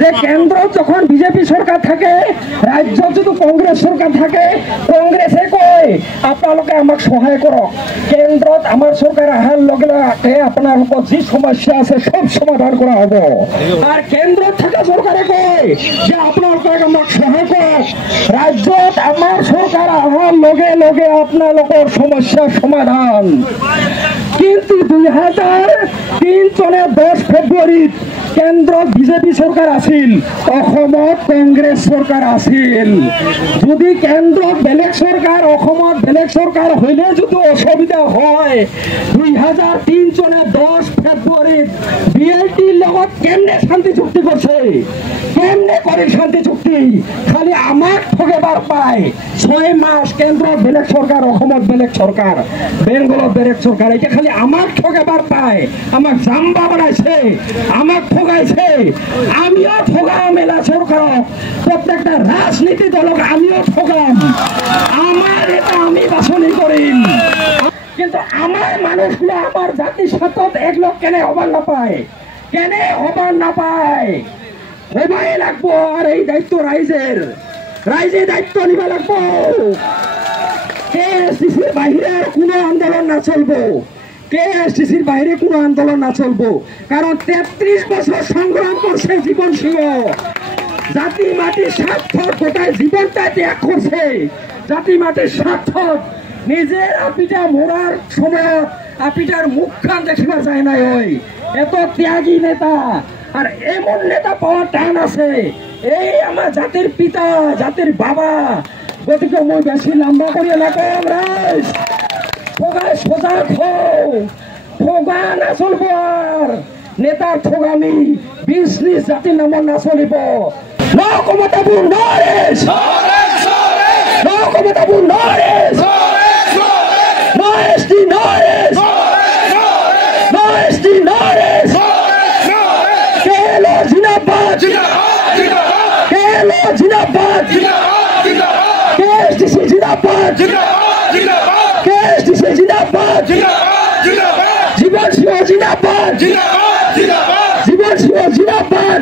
যে কেন্দ্র যখন বিজেপি সরকার থাকে, রাজ্য যদি কংগ্রেস সরকার থাকে, কংগ্রেসে কয় আপনালোকে আমাক সহায় করক, কেন্দ্রত আমার সরকার আহার লগে লগে আপনালোকৰ যি সমস্যা আছে সব সমাধান করা হব। আর কেন্দ্র থাকা সরকারে কয় যে আপনালোকে আমাক সহায় করক, রাজ্যত আমার সরকার আহার লগে লগে আপনালোকৰ সমস্যা সমাধান। কিন্তু 2003 চনৰ 10 ফেব্ৰুৱাৰীত কেন্দ্ৰত বিজেপি সৰকাৰ আছিল, অসমত কংগ্ৰেস সৰকাৰ আছিল। যদি কেন্দ্ৰত বেলেগ সৰকাৰ, অসমত বেলেগ সৰকাৰ হইলে যদি অসুবিধা হয়, 2003 চনৰ 10 ফেব্ৰুৱাৰীত বিএলটিৰ লগত কেমনে শান্তি চুক্তি কৰছে, কেমনে কৰে শান্তি চুক্তি? খালি আমাক ঠগাবাৰ পায়। 6 মাস কেন্দ্ৰত বেলেগ সরকার, অসমত বেলেগ সরকার, বেঙ্গলত বেলেগ সরকার, এটা খালি আমাক ঠগাবার পায়। আমাক জাম্বা বানাইছে, আমাক ঠগাইছে। আমিও ঠগাম এলা সরকারক, প্রত্যেকটা রাজনীতি দলক আমিও ঠগাম। আমার এটা আমি বাছনি করিম। কিন্তু আমার মানুষগুলো আমার জাতির সাথে একলোক কেনে হবার না পায়, কেনে হবার না পায়? হবাই লাগবো। আর এই দায়িত্ব রাইজের, রাইজে দায়িত্ব নিবা লাগবো। কেএসটিসির বাইরে কোনো আন্দোলন না চলবো, কেএসটিসির বাইরে কোনো আন্দোলন না চলবো। কারণ 33 বছর সংগ্রাম করছে জীবন সিংহ, জাতি মাটির স্বার্থ গোটায় জীবনটা ত্যাগ করছে। জাতি মাটির স্বার্থ নিজের আপিটা মরার সময় আপিটার মুখখান দেখিবা যায় না। ওই এত ত্যাগী নেতা আর এমন নেতা পাওয়ার টান আছে। এই আমার জাতির পিতা, জাতির বাবা। গতিকে মই বেশি লম্বা করিয়া না কম রাইজ, ঠগায় সোজা খাও, ঠগা না চলব। আর নেতার ঠগামি বিজনেস জাতির নাম না চলিব। ন ক্ষমতাবোৰ নৰেশ, ন ক্ষমতাবোৰ নৰেশ, ন এসটি নরেশ, ন এসটি নরেশ। কেলো জিন্দাবাদ, কেলো জিন্দাবাদ, কেএসটিসি জিন্দাবাদ, কেএসটিসি জিন্দাবাদ, জীবন সিংহ জিন্দাবাদ, জীবন সিংহ জিন্দাবাদ।